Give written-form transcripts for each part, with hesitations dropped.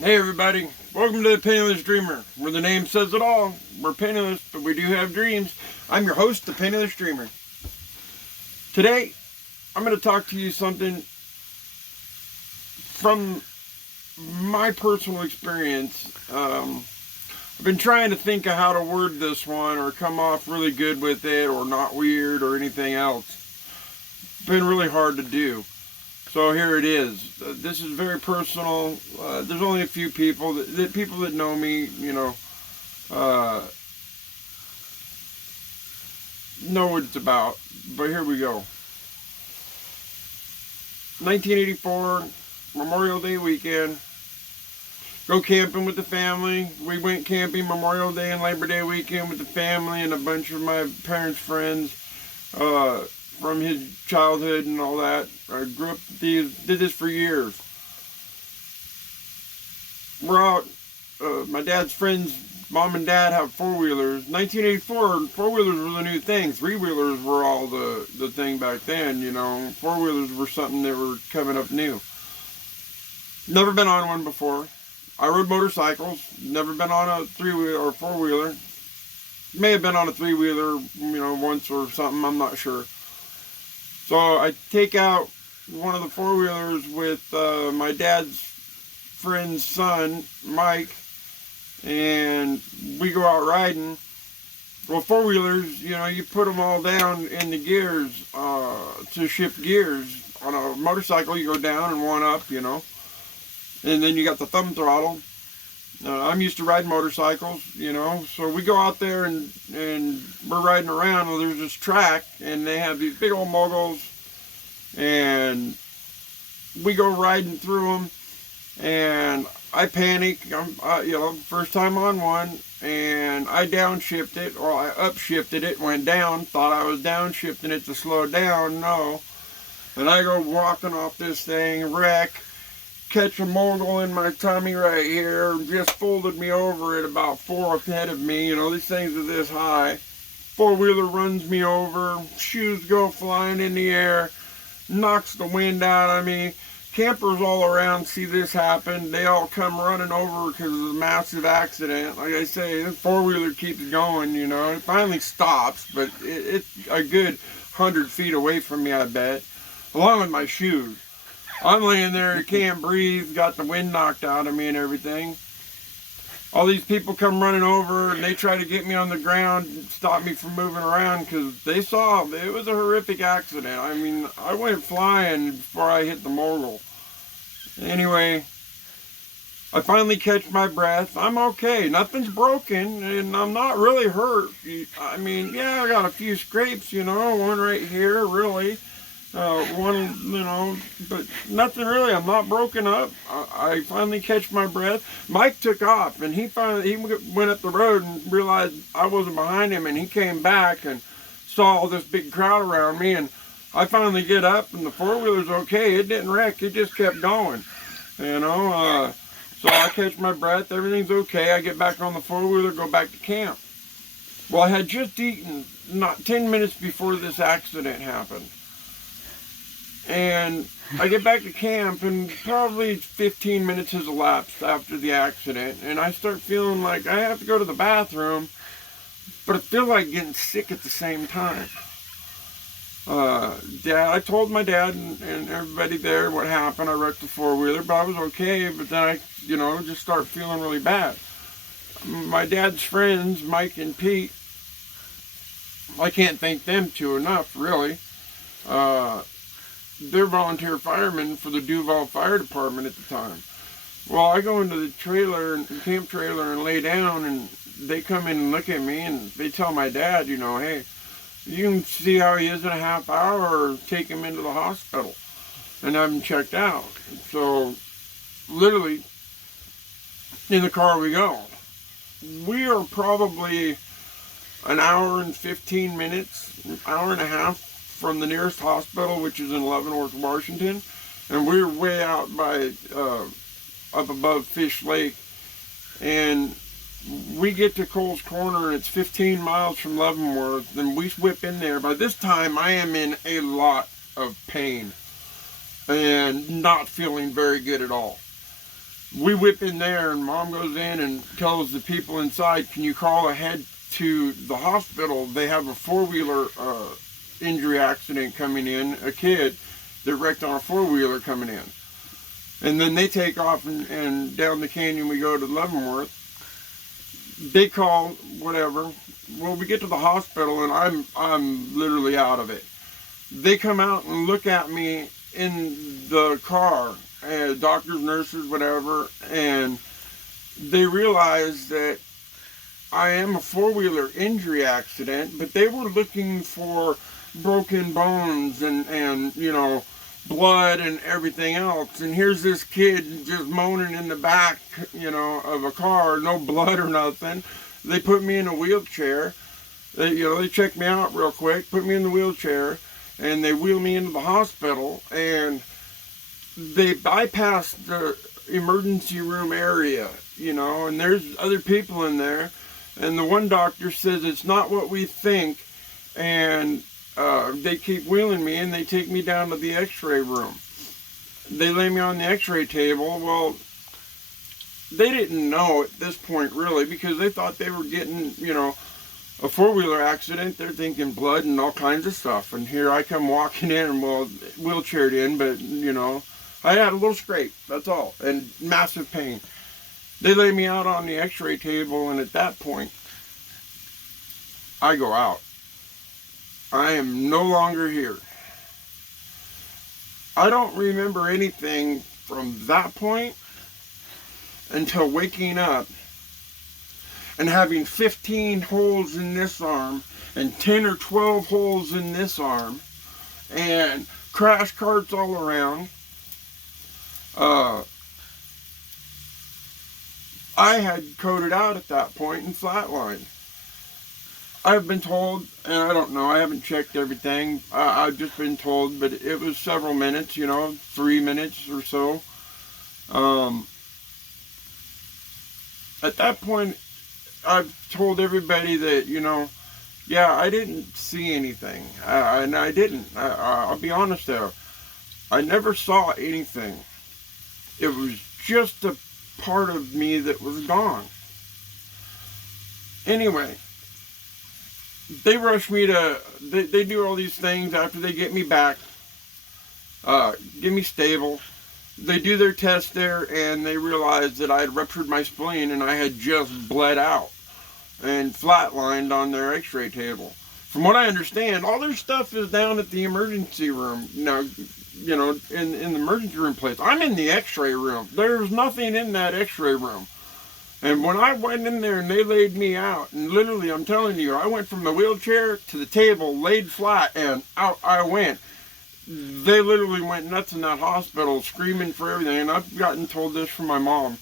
Hey everybody, welcome to the Penniless Dreamer, where the name says it all. We're penniless, but we do have dreams. I'm your host, the Penniless Dreamer. Today, I'm going to talk to you something from my personal experience. I've been trying to think of how to word this one or come off really good with it or not weird or anything else. It's been really hard to do. So here it is. This is very personal. There's only a few people that know me, know what it's about. But here we go. 1984, Memorial Day weekend. Go camping with the family. We went camping Memorial Day and Labor Day weekend with the family and a bunch of my parents' friends. From his childhood and all that. I grew up, did this for years. We're out, my dad's friends, mom and dad have four-wheelers. 1984, four-wheelers were the new thing. Three-wheelers were all the thing back then, Four-wheelers were something that were coming up new. Never been on one before. I rode motorcycles, never been on a three-wheeler or four-wheeler. May have been on a three-wheeler, once or something, I'm not sure. So I take out one of the four-wheelers with my dad's friend's son, Mike, and we go out riding. Well, four-wheelers, you put them all down in the gears to shift gears. On a motorcycle, you go down and one up, and then you got the thumb throttle. I'm used to riding motorcycles, so we go out there and we're riding around. Well, there's this track and they have these big old moguls and we go riding through them and I panic. I'm, first time on one and I downshifted it, or I upshifted it, went down, thought I was downshifting it to slow down, no. And I go walking off this thing, wreck. Catch a mogul in my tummy right here, just folded me over at about 4 ahead of me. These things are this high. Four-wheeler runs me over, shoes go flying in the air, knocks the wind out of me. Campers all around see this happen. They all come running over because of the massive accident. Like I say, the four-wheeler keeps going, It finally stops, but it's a good 100 feet away from me, I bet, along with my shoes. I'm laying there, I can't breathe, got the wind knocked out of me and everything. All these people come running over and they try to get me on the ground and stop me from moving around because they saw it was a horrific accident. I mean, I went flying before I hit the mogul. Anyway, I finally catch my breath. I'm okay, nothing's broken and I'm not really hurt. I mean, yeah, I got a few scrapes, one right here, really. But nothing really. I'm not broken up. I finally catch my breath. Mike took off and he went up the road and realized I wasn't behind him, and he came back and saw all this big crowd around me, and I finally get up and the four-wheeler's okay. It didn't wreck. It just kept going, so I catch my breath. Everything's okay. I get back on the four-wheeler, go back to camp. Well, I had just eaten not 10 minutes before this accident happened. And I get back to camp and probably 15 minutes has elapsed after the accident, and I start feeling like I have to go to the bathroom, but I feel like getting sick at the same time. I told my dad and everybody there what happened. I wrecked the four-wheeler, but I was okay, but then I, just start feeling really bad. My dad's friends, Mike and Pete, I can't thank them two enough, really. They're volunteer firemen for the Duval Fire Department at the time. Well, I go into the camp trailer and lay down, and they come in and look at me and they tell my dad, hey, you can see how he is in a half hour, or take him into the hospital and have him checked out. So literally in the car we go. We are probably an hour and 15 minutes, an hour and a half from the nearest hospital, which is in Leavenworth, Washington, and we're way out by up above Fish Lake, and we get to Cole's Corner and it's 15 miles from Leavenworth, and we whip in there. By this time I am in a lot of pain and not feeling very good at all. We whip in there, and Mom goes in and tells the people inside, can you call ahead to the hospital? They have a four-wheeler injury accident coming in, a kid that wrecked on a four-wheeler coming in. And then they take off, and down the canyon we go to Leavenworth. They call, whatever. Well, we get to the hospital, and I'm literally out of it. They come out and look at me in the car, doctors, nurses, whatever, and they realize that I am a four-wheeler injury accident, but they were looking for broken bones and you know, blood and everything else. And here's this kid just moaning in the back, you know, of a car, no blood or nothing. They put me in a wheelchair. They check me out real quick, put me in the wheelchair, and they wheel me into the hospital, and they bypass the emergency room area, you know, and there's other people in there, and the one doctor says it's not what we think, and they keep wheeling me, and they take me down to the x-ray room. They lay me on the x-ray table. Well, they didn't know at this point really, because they thought they were getting, you know, a four-wheeler accident. They're thinking blood and all kinds of stuff, and here I come walking in, well, wheelchaired in, but you know, I had a little scrape, that's all, and massive pain. They lay me out on the x-ray table, and at that point, I go out. I am no longer here. I don't remember anything from that point until waking up and having 15 holes in this arm and 10 or 12 holes in this arm and crash carts all around. I had coded out at that point and flatlined. I've been told, and I don't know, I haven't checked everything. I've just been told, but it was several minutes, you know, 3 minutes or so. At that point, I've told everybody that, you know, yeah, I didn't see anything. And I didn't. I'll be honest there. I never saw anything. It was just a part of me that was gone. Anyway, they rush me to, they do all these things after they get me back, get me stable. They do their test there, and they realized that I had ruptured my spleen and I had just bled out and flatlined on their x-ray table. From what I understand, all their stuff is down at the emergency room. Now, you know, in the emergency room place. I'm in the x-ray room. There's nothing in that x-ray room. And when I went in there and they laid me out, and literally, I'm telling you, I went from the wheelchair to the table, laid flat, and out I went. They literally went nuts in that hospital, screaming for everything. And I've gotten told this from my mom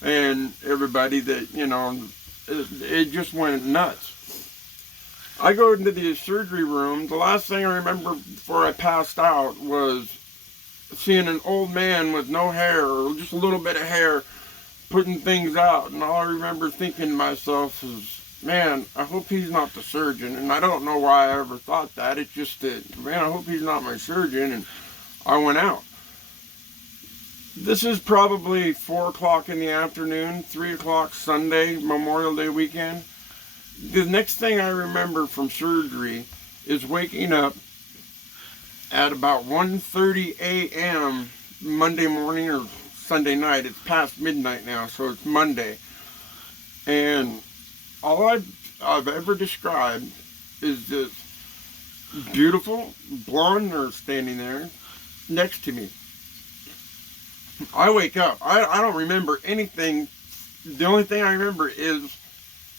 and everybody that, you know, it just went nuts. I go into the surgery room. The last thing I remember before I passed out was seeing an old man with no hair, or just a little bit of hair, putting things out. And all I remember thinking to myself is, man, I hope he's not the surgeon. And I don't know why I ever thought that. It's just that, man, I hope he's not my surgeon. And I went out. This is probably 4 o'clock in the afternoon, 3 o'clock Sunday, Memorial Day weekend. The next thing I remember from surgery is waking up at about 1:30 a.m. Monday morning or Sunday night. It's past midnight now, so it's Monday. And all I've ever described is this beautiful blonde nurse standing there next to me. I wake up. I don't remember anything. The only thing I remember is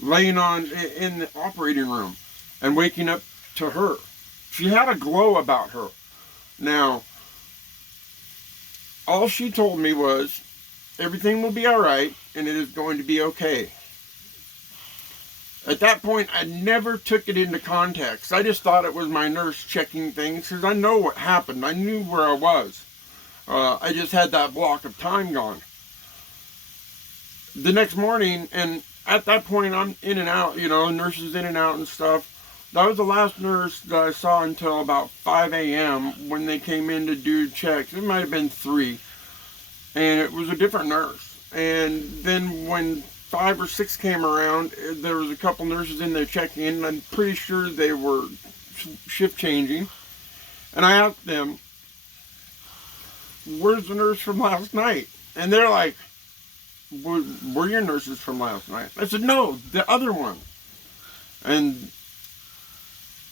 laying in the operating room and waking up to her. She had a glow about her. Now, all she told me was, everything will be all right and it is going to be okay. At that point, I never took it into context. I just thought it was my nurse checking things, because I know what happened. I knew where I was. I just had that block of time gone. The next morning, and at that point, I'm in and out, you know, nurses in and out and stuff. That was the last nurse that I saw until about 5 a.m. when they came in to do checks. It might have been 3. And it was a different nurse. And then when 5 or 6 came around, there was a couple nurses in there checking in, and I'm pretty sure they were shift changing. And I asked them, "Where's the nurse from last night?" And they're like, "Were your nurses from last night?" I said, "No, the other one." And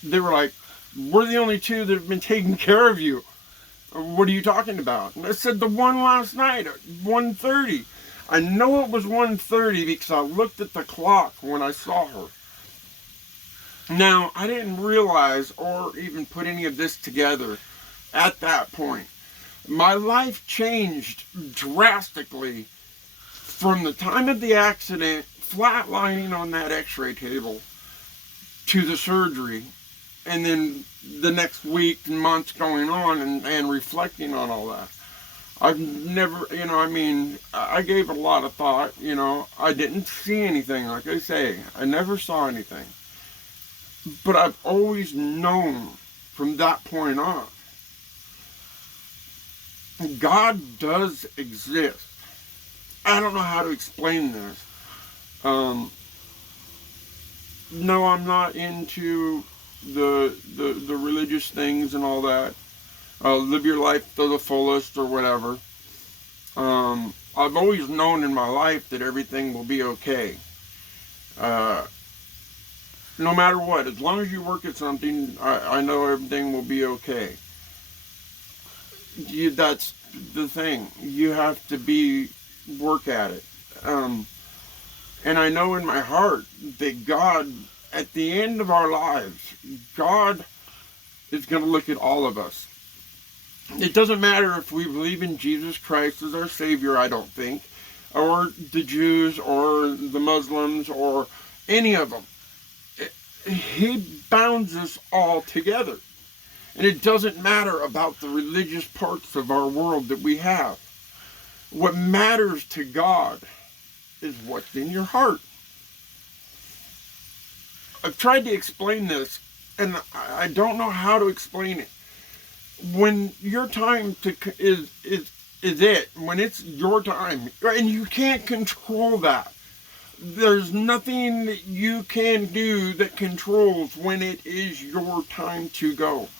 they were like, "We're the only two that have been taking care of you. What are you talking about?" And I said, "The one last night at 1:30. I know it was 1:30 because I looked at the clock when I saw her. Now, I didn't realize or even put any of this together at that point. My life changed drastically from the time of the accident, flatlining on that x-ray table, to the surgery, and then the next week and months going on and reflecting on all that. I've never, I gave it a lot of thought, I didn't see anything, like I say, I never saw anything. But I've always known from that point on, God does exist. I don't know how to explain this. No, I'm not into the religious things and all that. Live your life to the fullest or whatever. I've always known in my life that everything will be okay. No matter what, as long as you work at something, I know everything will be okay. That's the thing. You have to work at it. And I know in my heart that God, at the end of our lives, God is going to look at all of us. It doesn't matter if we believe in Jesus Christ as our Savior, I don't think, or the Jews, or the Muslims, or any of them. He bounds us all together. And it doesn't matter about the religious parts of our world that we have. What matters to God is what's in your heart. I've tried to explain this, and I don't know how to explain it. When your time is it, when it's your time, and you can't control that. There's nothing that you can do that controls when it is your time to go.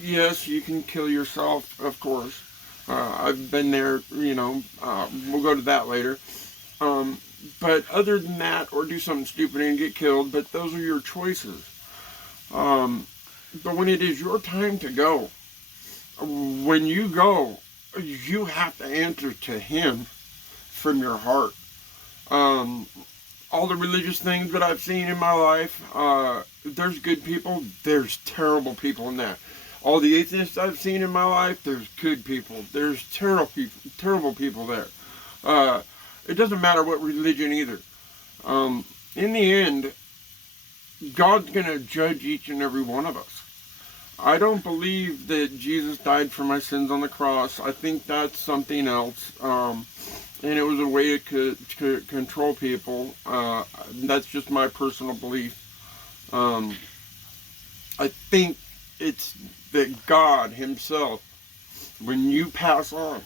Yes, you can kill yourself, of course. I've been there, we'll go to that later. But other than that, or do something stupid and get killed, but those are your choices. But when it is your time to go, when you go, you have to answer to Him from your heart. All the religious things that I've seen in my life, there's good people, there's terrible people in that. All the atheists I've seen in my life, there's good people, there's terrible people there. It doesn't matter what religion either. In the end, God's going to judge each and every one of us. I don't believe that Jesus died for my sins on the cross. I think that's something else. And it was a way to control people. That's just my personal belief. I think it's that God Himself, when you pass on,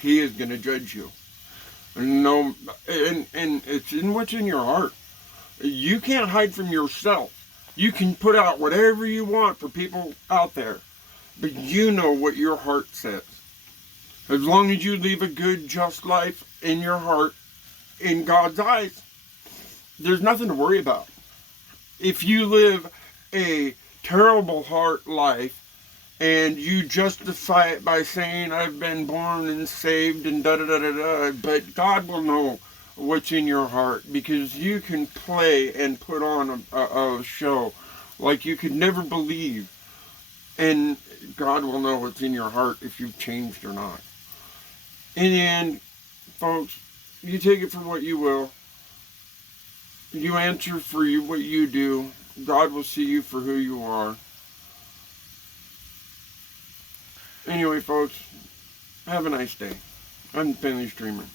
He is going to judge you. And it's in what's in your heart. You can't hide from yourself. You can put out whatever you want for people out there, but you know what your heart says. As long as you live a good, just life in your heart, in God's eyes, there's nothing to worry about. If you live a terrible heart life and you justify it by saying, "I've been born and saved and da-da-da-da-da," but God will know what's in your heart, because you can play and put on a show like you could never believe, and God will know what's in your heart if you've changed or not. In the end, folks, you take it for what you will. You answer for what you do. God will see you for who you are. Anyway, folks, have a nice day. I'm Finley Streamer.